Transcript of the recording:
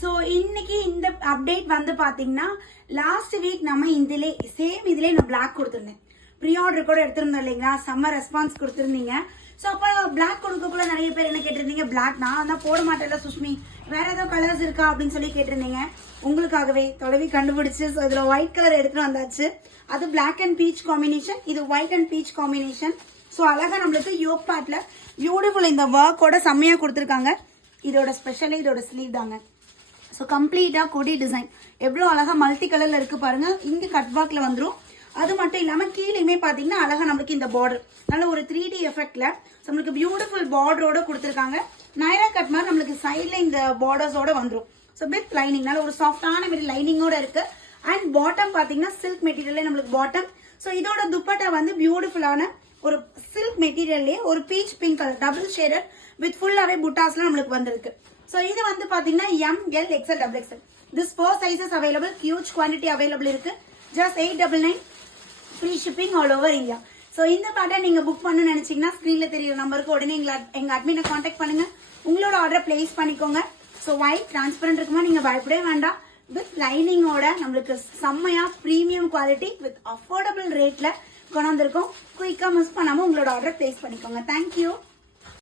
So இன்னைக்கு இந்த update வந்து பாத்தீங்கன்னா லாஸ்ட் வீக் நம்ம இதுல நான் பிளாக் கொடுத்துருந்தேன். ப்ரீ ஆர்டர் கூட எடுத்திருந்தோம் இல்லைங்களா, செம்ம ரெஸ்பான்ஸ் கொடுத்துருந்தீங்க. ஸோ அப்போ பிளாக் கொடுக்கக்குள்ள நிறைய பேர் என்ன கேட்டிருந்தீங்க, பிளாக் நான் தான் போட மாட்டேன்ல சுஷ்மி, வேற ஏதாவது கலர்ஸ் இருக்கா அப்படின்னு சொல்லி கேட்டிருந்தீங்க. உங்களுக்காகவே தொலைவி கண்டுபிடிச்சு ஸோ இதுல ஒயிட் கலர் எடுத்துட்டு வந்தாச்சு. அது பிளாக் அண்ட் பீச் காம்பினேஷன், இது white and beach combination. So அழகா நம்மளுக்கு யோக் பார்ட்ல பியூட்டிஃபுல் இந்த ஒர்க்கோட செம்மையா கொடுத்துருக்காங்க. இதோட ஸ்பெஷலே இதோட ஸ்லீவ் தாங்க. ஸோ கம்ப்ளீட்டாக கொடி டிசைன் எவ்வளோ அழகாக மல்டி கலரில் இருக்குது பாருங்கள். இங்கே கட் ஒர்க்கில் வந்துடும். அது மட்டும் இல்லாமல் கீழேயுமே பார்த்தீங்கன்னா அழகாக நம்மளுக்கு இந்த பார்டர் நல்ல ஒரு 3D எஃபெக்டில் நம்மளுக்கு பியூட்டிஃபுல் பார்டரோட கொடுத்துருக்காங்க. நைரா கட் மாதிரி நம்மளுக்கு சைடில் இந்த பார்டர்ஸோட வந்துடும். ஸோ வித் லைனிங் நல்ல ஒரு சாஃப்டான மாதிரி லைனிங்கோட இருக்குது. அண்ட் பாட்டம் பார்த்தீங்கன்னா சில்க் மெட்டீரியலே நம்மளுக்கு பாட்டம். ஸோ இதோட துப்பட்டா வந்து பியூட்டிஃபுல்லான ஒரு சில்க் மெட்டீரியல்லே ஒரு beach pink colour double shaded with ஃபுல்லாகவே புட்டாஸ்லாம் நம்மளுக்கு வந்திருக்கு. So, இது வந்து பாத்தீங்கன்னா M, L, XL, XXL. This 4 sizes available, huge quantity available இருக்கு. Just 899 free shipping all over India. So, இந்த பேட்டர்ன் நீங்க புக் பண்ண நினைச்சீங்கன்னா ஸ்கிரீன்ல தெரியுற நம்பருக்கு உடனே எங்க அட்மினை காண்டாக்ட் பண்ணுங்க. உங்களோட ஆர்டரை பிளேஸ் பண்ணிக்கோங்க. ஸோ ஒயிட் டிரான்ஸ்பரண்ட் இருக்குமா, நீங்க பயப்படவே வேண்டாம். வித் லைனிங்கோட நம்மளுக்கு செம்மையா பிரீமியம் குவாலிட்டி வித் அஃபோர்டபுள் ரேட்ல கொண்டாந்துருக்கோம். குயிக்கா மிஸ் பண்ணாம உங்களோட ஆர்டர் பிளேஸ் பண்ணிக்கோங்க. தேங்க்யூ.